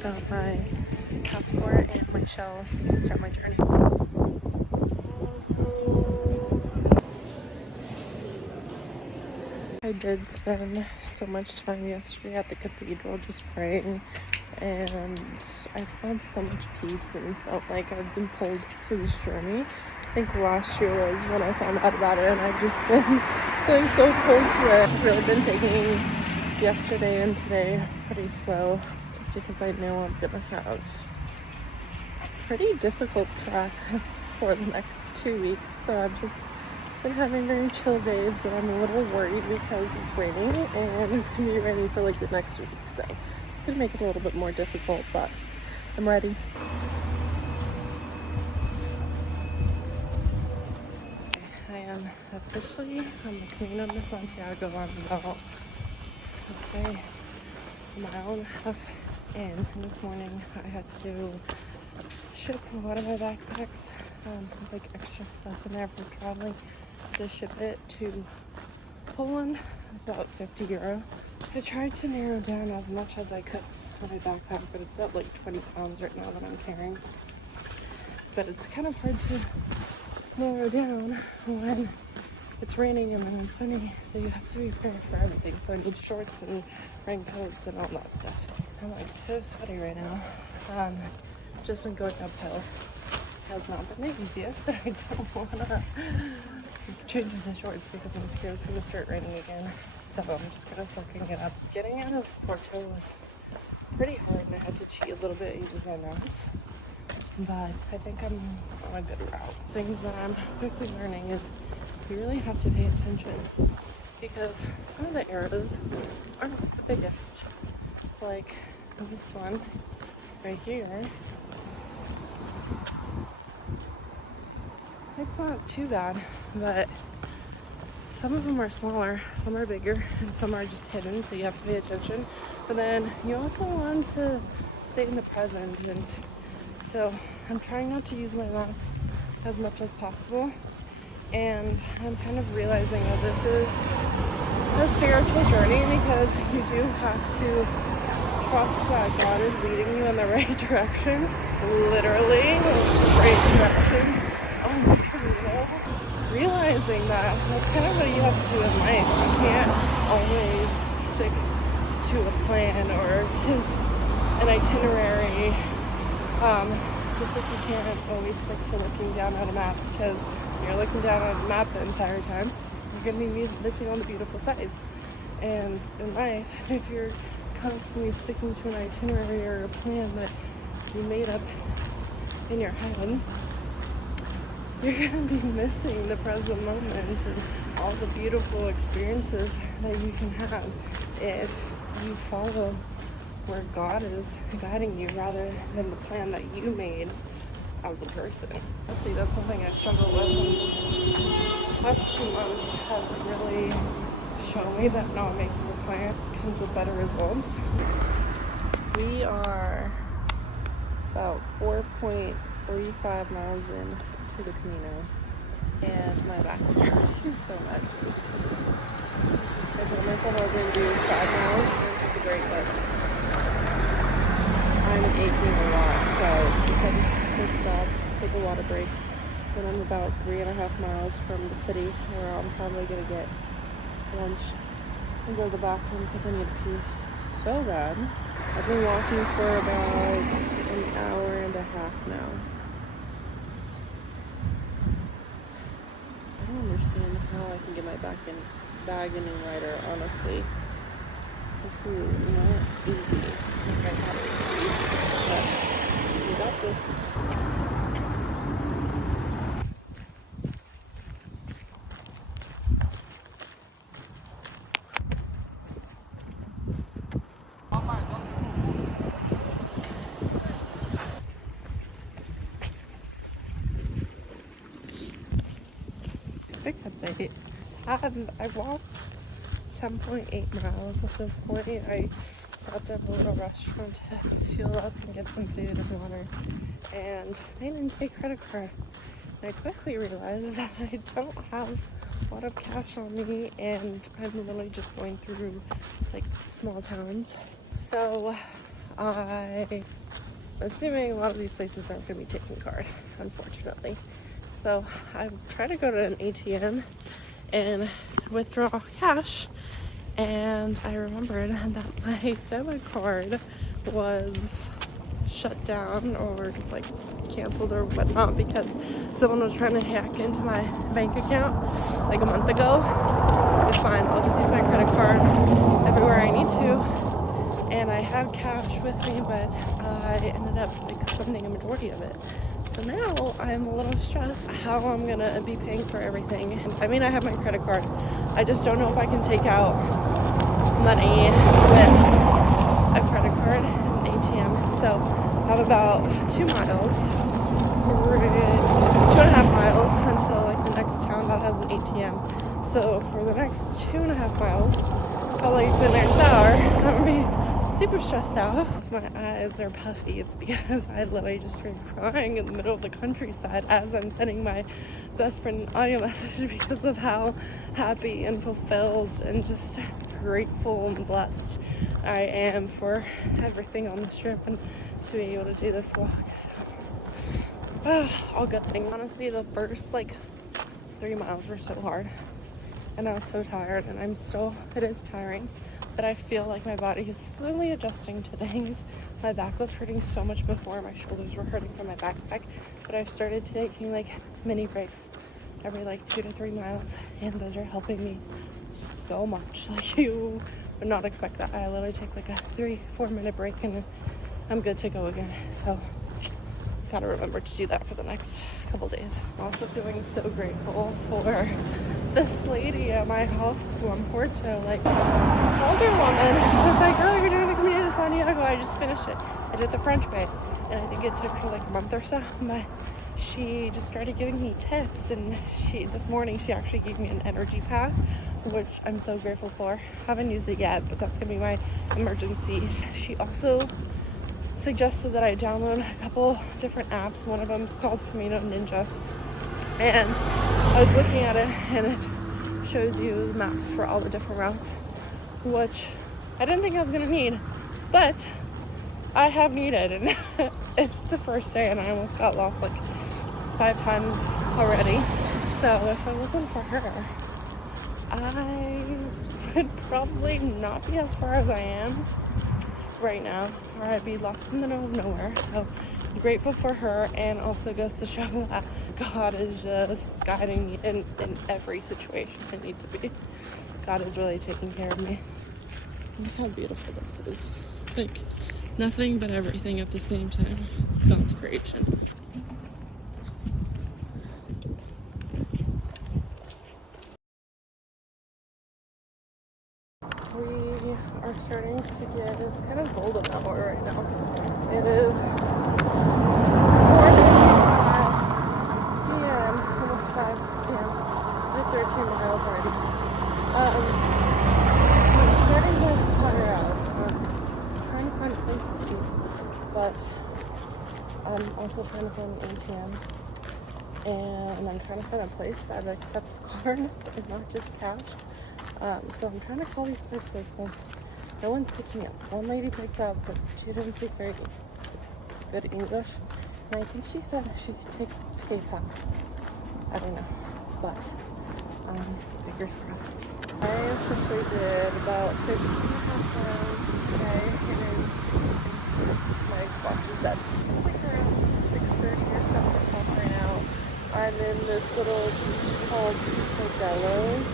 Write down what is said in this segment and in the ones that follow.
just got my passport and my shell to start my journey. I did spend so much time yesterday at the cathedral just praying, and I found so much peace and felt like I've been pulled to this journey. I think last year was when I found out about it, and I've just been feeling so pulled to it. I've really been taking yesterday and today pretty slow, just because I know I'm gonna have a pretty difficult track for the next 2 weeks. So I've just been having very chill days, but I'm a little worried because it's raining and it's gonna be raining for like the next week. So it's gonna make it a little bit more difficult, but I'm ready. I am officially on the Camino de Santiago. I'm about, let's say, a mile and a half in. And this morning I had to ship a lot of my backpacks, like extra stuff in there for traveling. To ship it to Poland. It's about €50. I tried to narrow down as much as I could for my backpack, but it's about like 20 pounds right now that I'm carrying. But it's kind of hard to narrow down when it's raining and then it's sunny, so you have to be prepared for everything. So I need shorts and raincoats and all that stuff. I'm like so sweaty right now. Just been going uphill. Has not been the easiest, but I don't want to change into shorts because I'm scared it's going to start raining again. So I'm just kind of soaking it up. Getting out of Porto was pretty hard, and I had to cheat a little bit and use my maps. But I think I'm on a good route. Things that I'm quickly learning is you really have to pay attention, because some of the arrows aren't the biggest. Like this one right here. It's not too bad, but some of them are smaller, some are bigger, and some are just hidden, so you have to pay attention. But then you also want to stay in the present, and so I'm trying not to use my maps as much as possible. And I'm kind of realizing that this is a spiritual journey, because you do have to trust that God is leading you in the right direction, literally the right direction. Oh my God, realizing that's kind of what you have to do in life. You can't always stick to a plan or to an itinerary, just like you can't always stick to looking down at a map, because you're looking down at a map the entire time. You're going to be missing all the beautiful sights. And in life, if you're constantly sticking to an itinerary or a plan that you made up in your head, you're going to be missing the present moment and all the beautiful experiences that you can have if you follow where God is guiding you rather than the plan that you made as a person. Honestly, that's something I struggle with, and this last 2 months has really shown me that not making a plan comes with better results. We are about 4.35 miles in to the Camino, and my back is hurting so much. I told myself I was going to do 5 miles and take a break, but I'm aching a lot, so I decided to stop, take a water break. Then I'm about 3.5 miles from the city, where I'm probably going to get lunch and go to the bathroom because I need to pee so bad. I've been walking for about an hour and a half now. I don't understand how I can get my bag in and rider, honestly. This is not easy. Like I thought it would be, but we got this. Quick update. I walked 10.8 miles at this point. I stopped at a little restaurant to fuel up and get some food and water, and they didn't take credit card. And I quickly realized that I don't have a lot of cash on me, and I'm literally just going through like small towns. So I'm assuming a lot of these places aren't going to be taking card, unfortunately. So I tried to go to an ATM and withdraw cash, and I remembered that my debit card was shut down or like canceled or whatnot because someone was trying to hack into my bank account like a month ago. It's fine, I'll just use my credit card everywhere I need to. And I have cash with me, but I ended up like spending a majority of it. So now I'm a little stressed how I'm gonna be paying for everything. I mean, I have my credit card. I just don't know if I can take out money with a credit card and an ATM. So I have about 2 miles, 2.5 miles until like the next town that has an ATM. So for the next 2.5 miles, probably the next hour, I'm gonna be super stressed out. My eyes are puffy. It's because I literally just started crying in the middle of the countryside as I'm sending my best friend an audio message because of how happy and fulfilled and just grateful and blessed I am for everything on this trip and to be able to do this walk. So, all good thing. Honestly, the first like 3 miles were so hard and I was so tired, and it is tiring, but I feel like my body is slowly adjusting to things. My back was hurting so much before, my shoulders were hurting from my backpack, but I've started taking like mini breaks every like 2 to 3 miles, and those are helping me so much. Like, you would not expect that. I literally take like a 3-4 minute break and I'm good to go again. So gotta remember to do that for the next couple days. I'm also feeling so grateful for this lady at my house who in Porto, like this older woman was like, oh, you're doing the Camino de Santiago. I just finished it. I did the French Bay, and I think it took her like a month or so, but she just started giving me tips, and this morning she actually gave me an energy pack, which I'm so grateful for. Haven't used it yet, but that's gonna be my emergency. She also suggested that I download a couple different apps. One of them is called Camino Ninja, and I was looking at it and it shows you maps for all the different routes, which I didn't think I was gonna need, but I have needed, and it's the first day and I almost got lost like 5 times already. So if it wasn't for her, I would probably not be as far as I am right now, or I'd be lost in the middle of nowhere. So I'm grateful for her, and also goes to show that God is just guiding me in every situation I need to be. God is really taking care of me. Look how beautiful this is. It's like nothing but everything at the same time. It's God's creation. We are starting to get, it's kind of golden hour right now. It is 4:55 p.m., almost 5 p.m. I did 13 miles already. I'm starting to tire out, so I'm trying to find a place to sleep, but I'm also trying to find an ATM, and I'm trying to find a place that accepts card and not just cash. So I'm trying to call these places, but no one's picking up. One lady picked up, but she didn't speak very good English. And I think she said she takes PayPal. I don't know. But, fingers crossed. I officially did about 15 and a half miles today. My watch is dead. It's like around 6:30 or 7 o'clock right now. I'm in this little beach called Porto,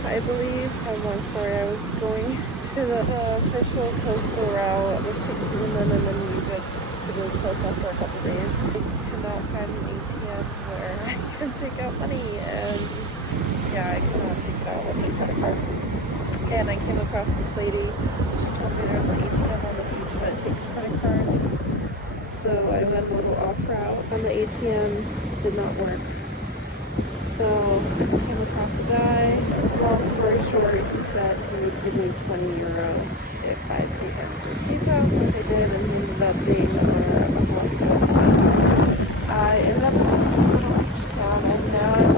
I believe. Long story, I was going to the official coastal route, which takes you inland, and then you get to go close up for a couple days. I could not find an ATM where I can take out money, and yeah, I cannot take it out with a credit card. And I came across this lady. She told me there's an ATM on the beach that takes credit cards. So I went a little off route, and the ATM did not work. So I came across a guy. Long story short, he said he would give me €20 if I paid him through PayPal, which I did, and he ended up being a hostel. So I ended up asking for lunch, and now I'm